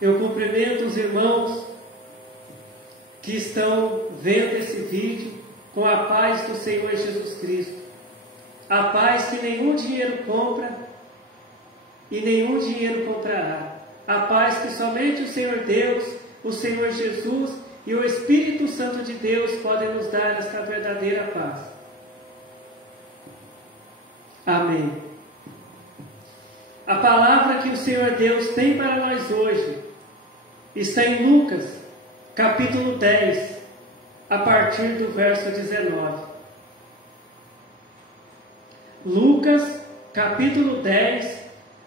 Eu cumprimento os irmãos que estão vendo esse vídeo com a paz do Senhor Jesus Cristo. A paz que nenhum dinheiro compra e nenhum dinheiro comprará. A paz que somente o Senhor Deus, o Senhor Jesus e o Espírito Santo de Deus podem nos dar esta verdadeira paz. Amém. A palavra que o Senhor Deus tem para nós hoje está em Lucas, capítulo 10, a partir do verso 19. Lucas, capítulo 10,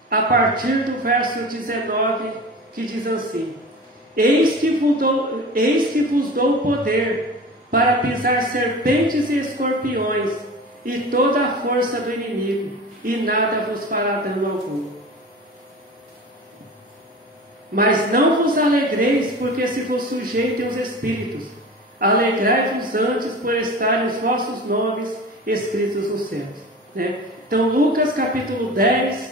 a partir do verso 19, que diz assim: Eis que vos dou poder para pisar serpentes e escorpiões e toda a força do inimigo, e nada vos fará dano algum. Mas não vos alegreis, porque se vos sujeitem os espíritos. Alegrai-vos antes por estarem os vossos nomes escritos nos céus. Então, Lucas capítulo 10,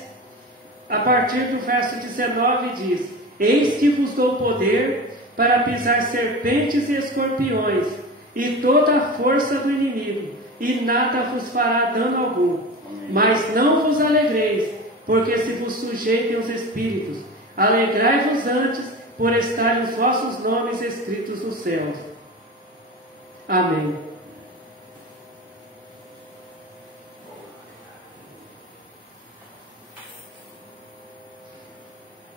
a partir do verso 19 diz: Eis que vos dou poder para pisar serpentes e escorpiões, e toda a força do inimigo, e nada vos fará dano algum. Mas não vos alegreis, porque se vos sujeitem os espíritos. Alegrai-vos antes por estarem os vossos nomes escritos nos céus. Amém.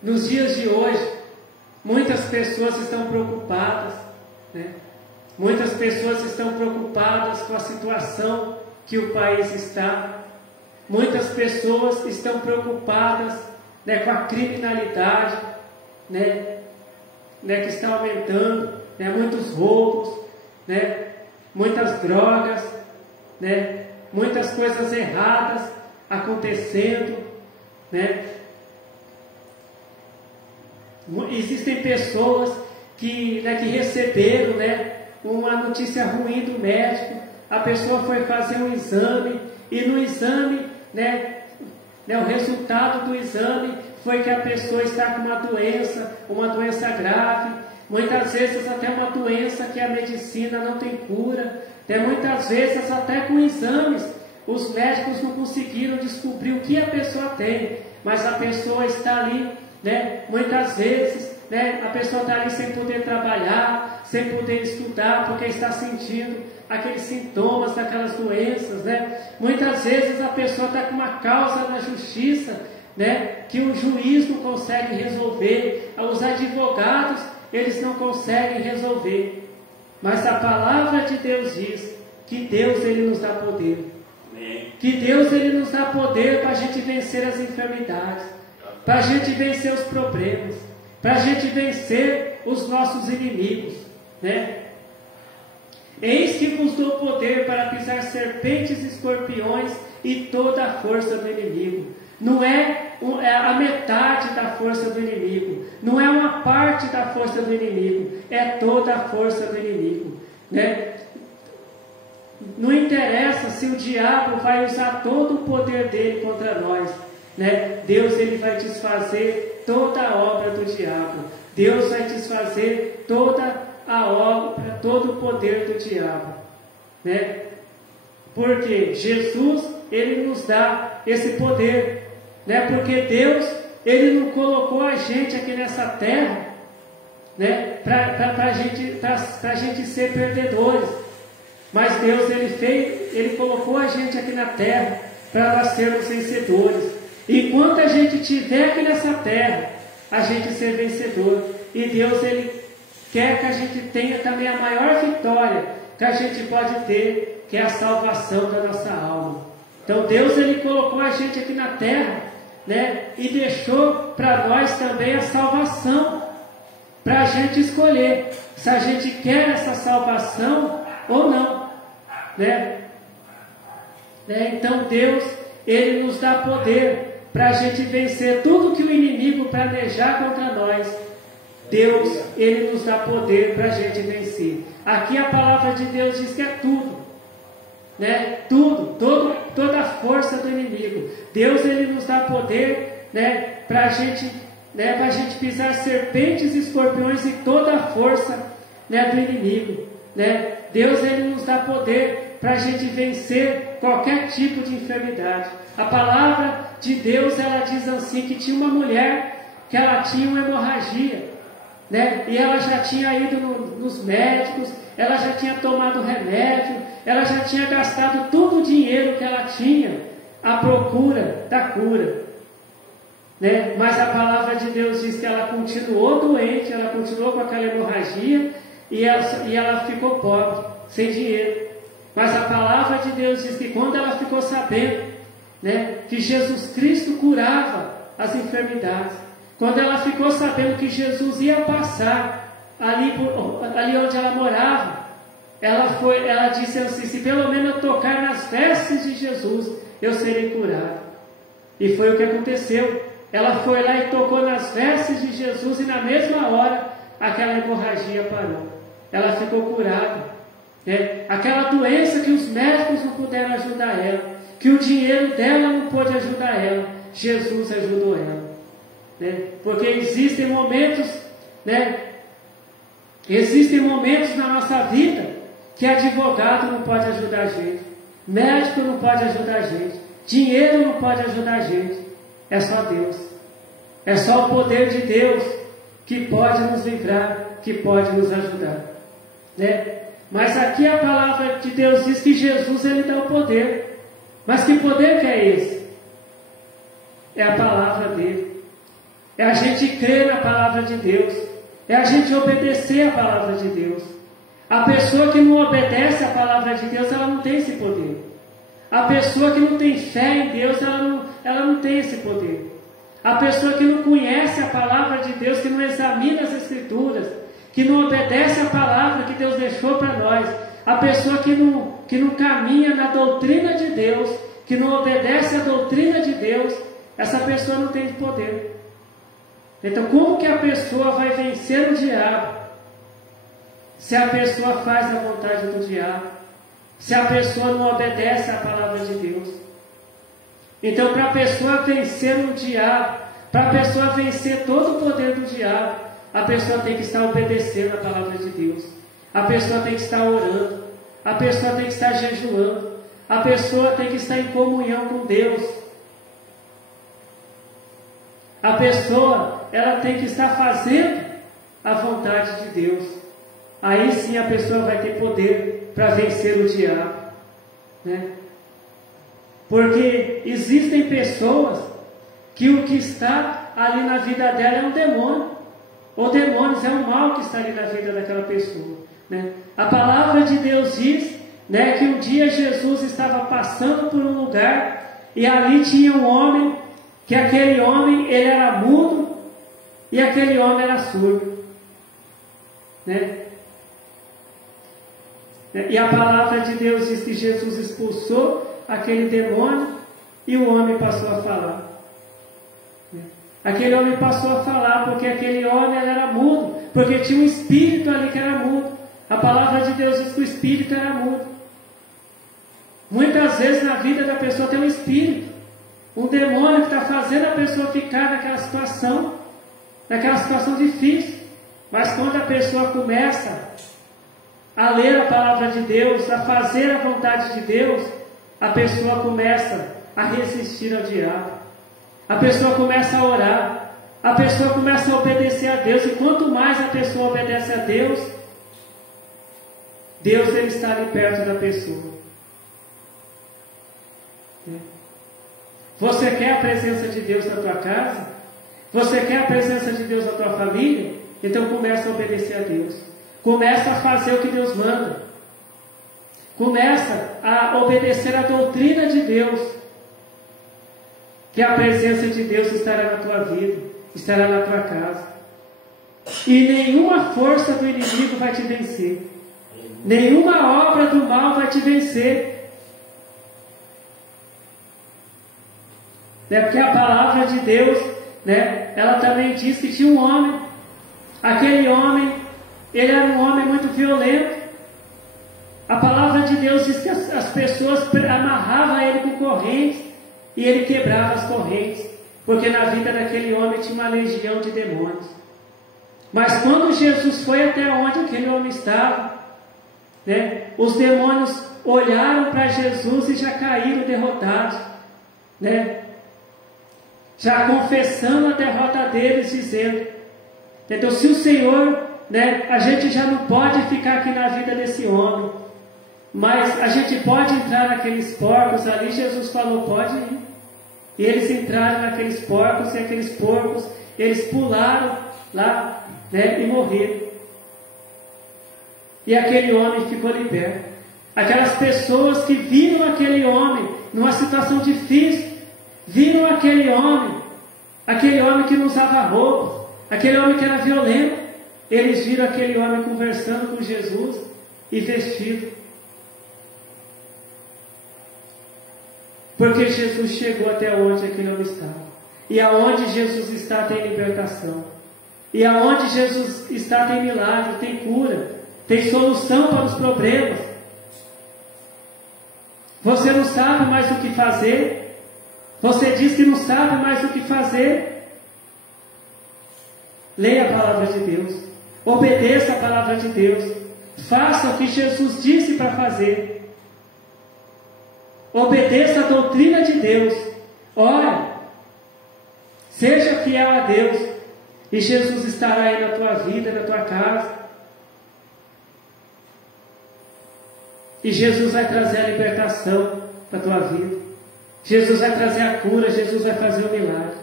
Nos dias de hoje, muitas pessoas estão preocupadas, Muitas pessoas estão preocupadas com a situação que o país está. Muitas pessoas estão preocupadas, com a criminalidade, que está aumentando, muitos roubos, muitas drogas, muitas coisas erradas acontecendo, Existem pessoas que receberam, uma notícia ruim do médico. A pessoa foi fazer um exame e no exame, o resultado do exame foi que a pessoa está com uma doença grave, muitas vezes até uma doença que a medicina não tem cura, muitas vezes até com exames os médicos não conseguiram descobrir o que a pessoa tem, mas a pessoa está ali, muitas vezes, a pessoa está ali sem poder trabalhar, sem poder estudar, porque está sentindo aqueles sintomas daquelas doenças, Muitas vezes a pessoa está com uma causa na justiça, que o juiz não consegue resolver, os advogados, eles não conseguem resolver. Mas a palavra de Deus diz que Deus, Ele nos dá poder. Que Deus, Ele nos dá poder para a gente vencer as enfermidades, para a gente vencer os problemas, para a gente vencer os nossos inimigos, Eis que vos dou poder para pisar serpentes e escorpiões e toda a força do inimigo. Não é a metade da força do inimigo, não é uma parte da força do inimigo, é toda a força do inimigo, Não interessa se o diabo vai usar todo o poder dele contra nós, Deus, Ele vai desfazer toda a obra do diabo. Deus vai desfazer toda a obra, todo o poder do diabo, Porque Jesus, Ele nos dá esse poder, Porque Deus, Ele não colocou a gente aqui nessa terra, para a gente ser perdedores. Mas Deus, Ele colocou a gente aqui na terra para nós sermos vencedores. Enquanto a gente estiver aqui nessa terra, a gente ser vencedor. E Deus, Ele quer que a gente tenha também a maior vitória que a gente pode ter, que é a salvação da nossa alma. Então Deus, Ele colocou a gente aqui na terra, e deixou para nós também a salvação, para a gente escolher se a gente quer essa salvação ou não, Então Deus, Ele nos dá poder para a gente vencer tudo que o inimigo planejar contra nós. Deus, Ele nos dá poder para a gente vencer. Aqui a palavra de Deus diz que é tudo, toda a força do inimigo. Deus, Ele nos dá poder, para a gente né, para a gente pisar serpentes e escorpiões e toda a força, né, do inimigo. Né? Deus, Ele nos dá poder para a gente vencer qualquer tipo de enfermidade. A palavra de Deus, ela diz assim, que tinha uma mulher que ela tinha uma hemorragia, né? E ela já tinha ido nos médicos, ela já tinha tomado remédio, ela já tinha gastado todo o dinheiro que ela tinha à procura da cura, né? Mas a palavra de Deus diz que ela continuou doente, ela continuou com aquela hemorragia e ela ficou pobre, sem dinheiro. Mas a palavra de Deus diz que quando ela ficou sabendo, né, que Jesus Cristo curava as enfermidades, quando ela ficou sabendo que Jesus ia passar ali onde ela morava, ela disse assim: se pelo menos eu tocar nas vestes de Jesus, eu serei curado. E foi o que aconteceu. Ela foi lá e tocou nas vestes de Jesus, e na mesma hora aquela hemorragia parou. Ela ficou curada, né? Aquela doença que os médicos não puderam ajudar ela, que o dinheiro dela não pôde ajudar ela, Jesus ajudou ela, né? Porque existem momentos, né? Existem momentos na nossa vida que advogado não pode ajudar a gente, médico não pode ajudar a gente, dinheiro não pode ajudar a gente. É só Deus. É só o poder de Deus que pode nos livrar, que pode nos ajudar, né? Mas aqui a palavra de Deus diz que Jesus, Ele dá o poder. Mas que poder que é esse? É a palavra dele. É a gente crer na palavra de Deus. É a gente obedecer a palavra de Deus. A pessoa que não obedece a palavra de Deus, ela não tem esse poder. A pessoa que não tem fé em Deus, ela não tem esse poder. A pessoa que não conhece a palavra de Deus, que não examina as Escrituras, que não obedece a palavra que Deus deixou para nós, a pessoa que não caminha na doutrina de Deus, que não obedece a doutrina de Deus, essa pessoa não tem poder. Então, como que a pessoa vai vencer o diabo se a pessoa faz a vontade do diabo? Se a pessoa não obedece à palavra de Deus? Então, para a pessoa vencer o diabo, para a pessoa vencer todo o poder do diabo, a pessoa tem que estar obedecendo a palavra de Deus. A pessoa tem que estar orando. A pessoa tem que estar jejuando. A pessoa tem que estar em comunhão com Deus. A pessoa, ela tem que estar fazendo a vontade de Deus. Aí sim a pessoa vai ter poder para vencer o diabo, né? Porque existem pessoas que o que está ali na vida dela é um demônio. Ou demônios, é um mal que está ali na vida daquela pessoa, né? A palavra de Deus diz, né, que um dia Jesus estava passando por um lugar e ali tinha um homem, que aquele homem ele era mudo e aquele homem era surdo, né? E a palavra de Deus diz que Jesus expulsou aquele demônio e o homem passou a falar. Aquele homem passou a falar porque aquele homem ele era mudo, porque tinha um espírito ali que era mudo. A palavra de Deus diz que o espírito era mudo. Muitas vezes na vida da pessoa tem um espírito, um demônio que está fazendo a pessoa ficar naquela situação difícil. Mas quando a pessoa começa a ler a palavra de Deus, a fazer a vontade de Deus, a pessoa começa a resistir ao diabo. A pessoa começa a orar, a pessoa começa a obedecer a Deus, e quanto mais a pessoa obedece a Deus, Deus ele está ali perto da pessoa. Você quer a presença de Deus na tua casa? Você quer a presença de Deus na tua família? Então começa a obedecer a Deus. Começa a fazer o que Deus manda. Começa a obedecer a doutrina de Deus. Que a presença de Deus estará na tua vida, estará na tua casa. E nenhuma força do inimigo vai te vencer. Nenhuma obra do mal vai te vencer. Porque a palavra de Deus, né, ela também diz que tinha um homem. Aquele homem, ele era um homem muito violento. A palavra de Deus diz que as pessoas amarravam ele com correntes e ele quebrava as correntes. porque na vida daquele homem tinha uma legião de demônios. Mas quando Jesus foi até onde aquele homem estava, né, os demônios olharam para Jesus e já caíram derrotados, né, já confessando a derrota deles, dizendo, então se o Senhor, né, a gente já não pode ficar aqui na vida desse homem, mas a gente pode entrar naqueles porcos ali. Jesus falou, pode ir. E eles entraram naqueles porcos, e aqueles porcos, eles pularam lá, né, e morreram. E aquele homem ficou liberto. Aquelas pessoas que viram aquele homem numa situação difícil, viram aquele homem que não usava roupa, aquele homem que era violento, eles viram aquele homem conversando com Jesus e vestido. Porque Jesus chegou até onde aquele homem estava. E aonde Jesus está tem libertação. E aonde Jesus está tem milagre, tem cura, tem solução para os problemas. Você não sabe mais o que fazer. Você diz que não sabe mais o que fazer. Leia a palavra de Deus. Obedeça a palavra de Deus. Faça o que Jesus disse para fazer. Obedeça a doutrina de Deus. Ore. Seja fiel a Deus. E Jesus estará aí na tua vida, na tua casa. E Jesus vai trazer a libertação para a tua vida. Jesus vai trazer a cura. Jesus vai fazer o milagre.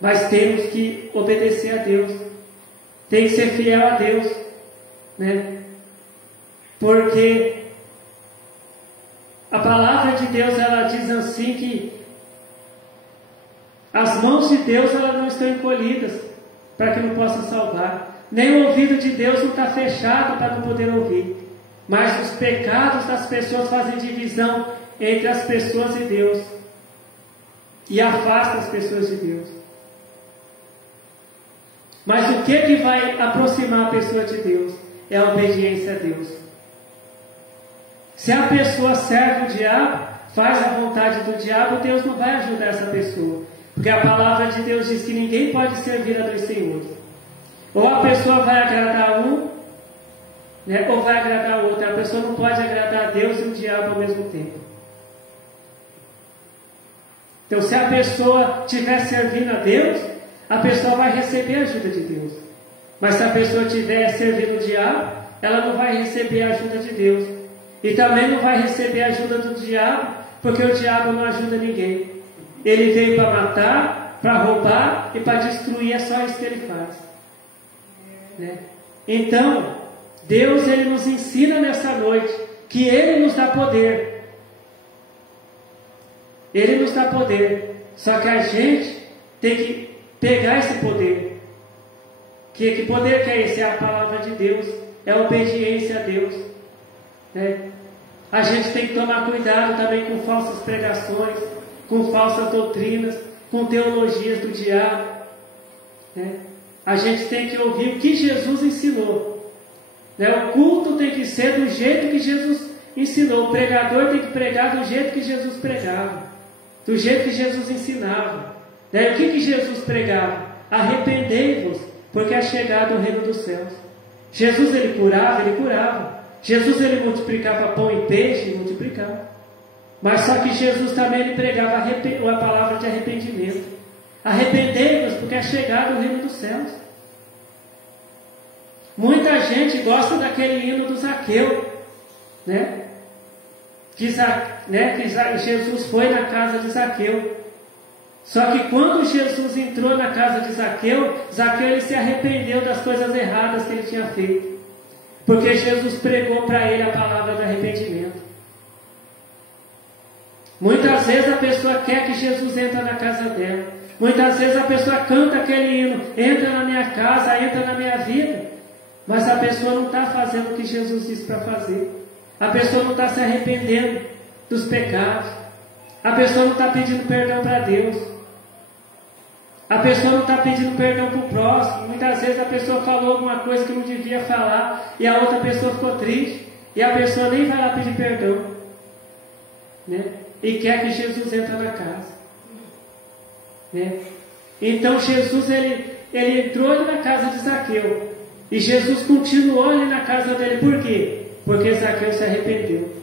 Mas temos que obedecer a Deus. Tem que ser fiel a Deus. Né? Porque a palavra de Deus, ela diz assim que as mãos de Deus, elas não estão encolhidas para que não possa salvar. Nem o ouvido de Deus não está fechado para não poder ouvir. Mas os pecados das pessoas fazem divisão entre as pessoas e Deus. E afasta as pessoas de Deus. Mas o que vai aproximar a pessoa de Deus? É a obediência a Deus. Se a pessoa serve o diabo, faz a vontade do diabo, Deus não vai ajudar essa pessoa. Porque a palavra de Deus diz que ninguém pode servir a dois senhores. Ou a pessoa vai agradar um, né, ou vai agradar o outro. A pessoa não pode agradar a Deus e o diabo ao mesmo tempo. Então, se a pessoa estiver servindo a Deus, a pessoa vai receber a ajuda de Deus. Mas se a pessoa estiver servindo o diabo, ela não vai receber a ajuda de Deus. E também não vai receber a ajuda do diabo, porque o diabo não ajuda ninguém. Ele veio para matar, para roubar e para destruir. É só isso que ele faz. Né? Então, Deus, ele nos ensina nessa noite que Ele nos dá poder. Ele nos dá poder. Só que a gente tem que pegar esse poder. Que poder que é esse? É a palavra de Deus. É a obediência a Deus. Né? A gente tem que tomar cuidado também com falsas pregações, com falsas doutrinas, com teologias do diabo. Né? A gente tem que ouvir o que Jesus ensinou. Né? O culto tem que ser do jeito que Jesus ensinou. O pregador tem que pregar do jeito que Jesus pregava, do jeito que Jesus ensinava. Né? O que Jesus pregava? Arrependei-vos, porque é chegado o reino dos céus. Jesus, ele curava, ele curava. Jesus, ele multiplicava pão e peixe, ele multiplicava. Mas só que Jesus também, ele pregava a palavra de arrependimento. Arrependei-vos, porque é chegado o reino dos céus. Muita gente gosta daquele hino do Zaqueu, né? Que Jesus foi na casa de Zaqueu. Só que quando Jesus entrou na casa de Zaqueu, Zaqueu, ele se arrependeu das coisas erradas que ele tinha feito. Porque Jesus pregou para ele a palavra do arrependimento. Muitas vezes a pessoa quer que Jesus entre na casa dela. Muitas vezes a pessoa canta aquele hino, entra na minha casa, entra na minha vida. Mas a pessoa não está fazendo o que Jesus disse para fazer. A pessoa não está se arrependendo dos pecados. A pessoa não está pedindo perdão para Deus. A pessoa não está pedindo perdão para o próximo. Muitas vezes a pessoa falou alguma coisa que não devia falar e a outra pessoa ficou triste e a pessoa nem vai lá pedir perdão, né? E quer que Jesus entre na casa. né? Então Jesus ele entrou ali na casa de Zaqueu. E Jesus continuou ali na casa dele. Por quê? Porque Zaqueu se arrependeu.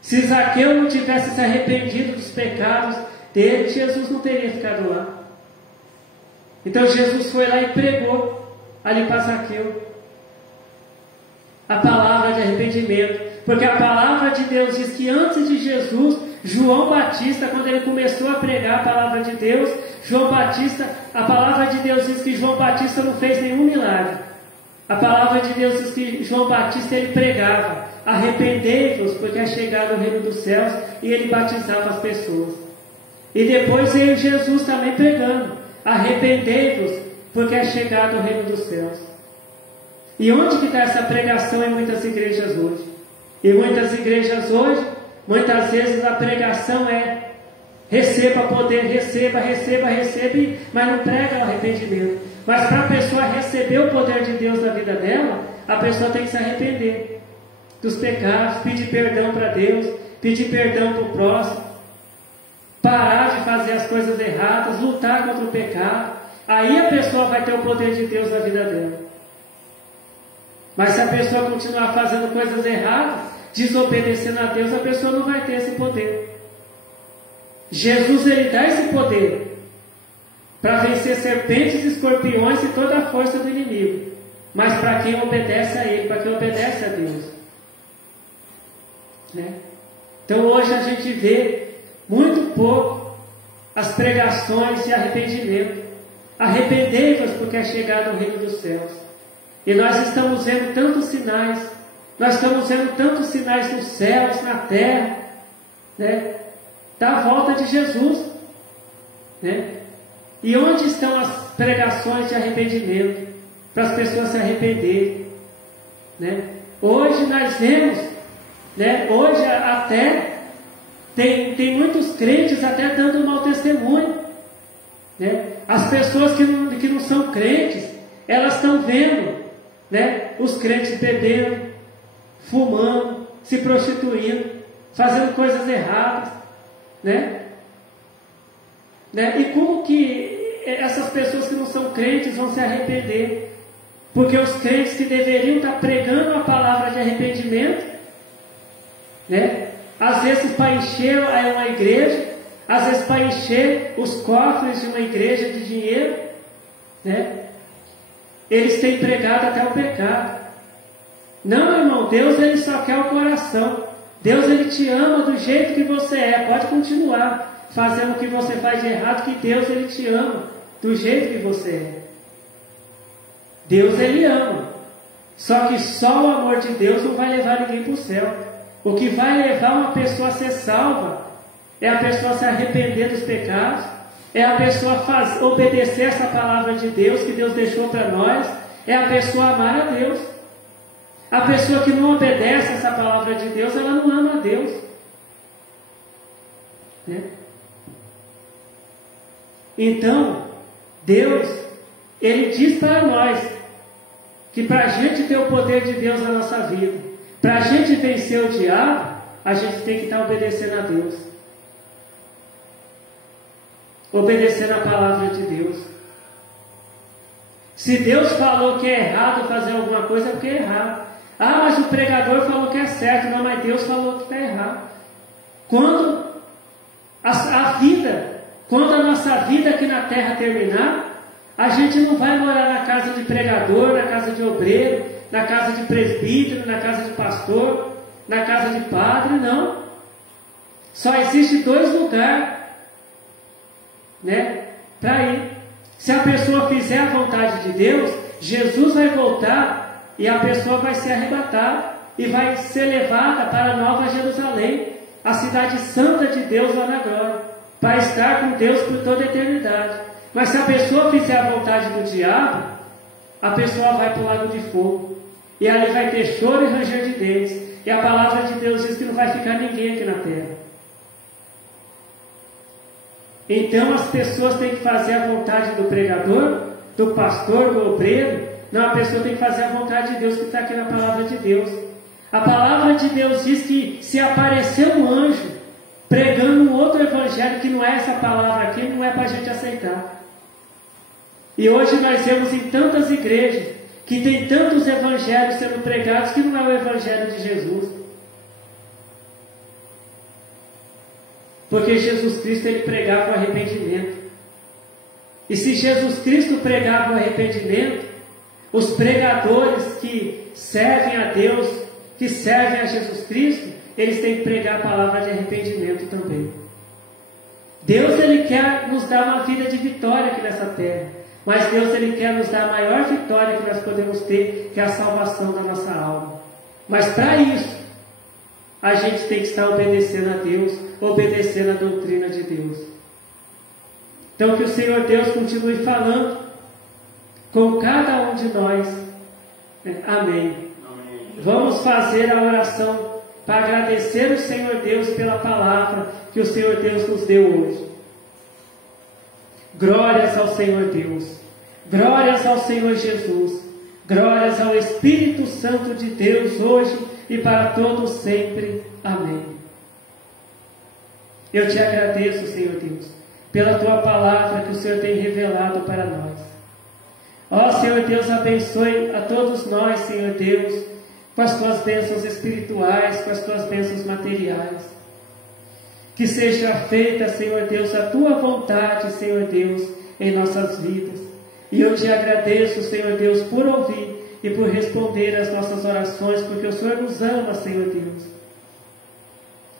Se Zaqueu não tivesse se arrependido dos pecados dele, Jesus não teria ficado lá. Então Jesus foi lá e pregou ali para Zaqueu a palavra de arrependimento. Porque a palavra de Deus diz que antes de Jesus, João Batista, quando ele começou a pregar a palavra de Deus, a palavra de Deus diz que João Batista não fez nenhum milagre. A palavra de Deus diz que João Batista ele pregava: arrependei-vos, porque é chegado o reino dos céus, e ele batizava as pessoas. E depois veio Jesus também pregando: arrependei-vos, porque é chegado o reino dos céus. E onde que está essa pregação em muitas igrejas hoje? Em muitas igrejas hoje, muitas vezes a pregação é: receba poder, receba, mas não prega o arrependimento. Mas para a pessoa receber o poder de Deus na vida dela, a pessoa tem que se arrepender dos pecados, pedir perdão para Deus, pedir perdão para o próximo, parar de fazer as coisas erradas, lutar contra o pecado. Aí a pessoa vai ter o poder de Deus na vida dela. Mas se a pessoa continuar fazendo coisas erradas, desobedecendo a Deus, a pessoa não vai ter esse poder. Jesus ele dá esse poder para vencer serpentes, escorpiões e toda a força do inimigo. Mas para quem obedece a Ele, para quem obedece a Deus. Né? Então hoje a gente vê muito pouco as pregações de arrependimento. Arrependei-vos, porque é chegado o reino dos céus. E nós estamos vendo tantos sinais. Nós estamos vendo tantos sinais nos céus, na terra, né? Da volta de Jesus, né? E onde estão as pregações de arrependimento para as pessoas se arrependerem, né? Hoje nós vemos, né? Hoje até tem muitos crentes até dando mau testemunho, né? As pessoas que não são crentes, elas estão vendo, né? Os crentes bebendo, fumando, se prostituindo, fazendo coisas erradas, né? E como que essas pessoas que não são crentes vão se arrepender? Porque os crentes que deveriam estar pregando a palavra de arrependimento, né? Às vezes para encher uma igreja, às vezes para encher os cofres de uma igreja de dinheiro, né? Eles têm pregado até o pecado. Não, irmão, Deus ele só quer o coração. Deus ele te ama do jeito que você é. Pode continuar fazendo o que você faz de errado, que Deus ele te ama do jeito que você é. Deus ele ama. Só que só o amor de Deus não vai levar ninguém para o céu. O que vai levar uma pessoa a ser salva é a pessoa se arrepender dos pecados, é a pessoa obedecer essa palavra de Deus que Deus deixou para nós, é a pessoa amar a Deus. A pessoa que não obedece essa palavra de Deus, ela não ama a Deus, né? Então, Deus, Ele diz para nós que para a gente ter o poder de Deus na nossa vida, para a gente vencer o diabo, a gente tem que estar obedecendo a Deus, obedecendo a palavra de Deus. Se Deus falou que é errado fazer alguma coisa, é porque é errado. Ah, mas o pregador falou que é certo. Não, mas Deus falou que está errado. Quando quando a nossa vida aqui na terra terminar, a gente não vai morar na casa de pregador, na casa de obreiro, na casa de presbítero, na casa de pastor, na casa de padre, não. Só existe 2 lugares, né, para ir. Se a pessoa fizer a vontade de Deus, Jesus vai voltar e a pessoa vai ser arrebatada e vai ser levada para a Nova Jerusalém, a cidade santa de Deus lá na glória, para estar com Deus por toda a eternidade. Mas se a pessoa fizer a vontade do diabo, a pessoa vai para o lago de fogo, e ali vai ter choro e ranger de dentes, e a palavra de Deus diz que não vai ficar ninguém aqui na terra. Então as pessoas têm que fazer a vontade do pregador, do pastor, do obreiro. Não, a pessoa tem que fazer a vontade de Deus que está aqui na palavra de Deus. A palavra de Deus diz que se aparecer um anjo pregando um outro evangelho que não é essa palavra aqui, não é para a gente aceitar. E hoje nós vemos em tantas igrejas que tem tantos evangelhos sendo pregados que não é o evangelho de Jesus. Porque Jesus Cristo, ele pregava o arrependimento. E se Jesus Cristo pregava o arrependimento, os pregadores que servem a Deus, que servem a Jesus Cristo, eles têm que pregar a palavra de arrependimento também. Deus, ele quer nos dar uma vida de vitória aqui nessa terra. Mas Deus, ele quer nos dar a maior vitória que nós podemos ter, que é a salvação da nossa alma. Mas para isso, a gente tem que estar obedecendo a Deus, obedecendo a doutrina de Deus. Então que o Senhor Deus continue falando com cada um de nós. Amém. Amém. Vamos fazer a oração para agradecer o Senhor Deus pela palavra que o Senhor Deus nos deu hoje. Glórias ao Senhor Deus, glórias ao Senhor Jesus, glórias ao Espírito Santo de Deus hoje e para todos sempre. Amém. Eu te agradeço, Senhor Deus, pela tua palavra que o Senhor tem revelado para nós. Ó Senhor Deus, abençoe a todos nós, Senhor Deus, com as tuas bênçãos espirituais, com as tuas bênçãos materiais. Que seja feita, Senhor Deus, a tua vontade, Senhor Deus, em nossas vidas. E eu te agradeço, Senhor Deus, por ouvir e por responder às nossas orações, porque o Senhor nos ama, Senhor Deus.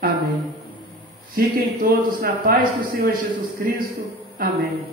Amém. Fiquem todos na paz do Senhor Jesus Cristo. Amém.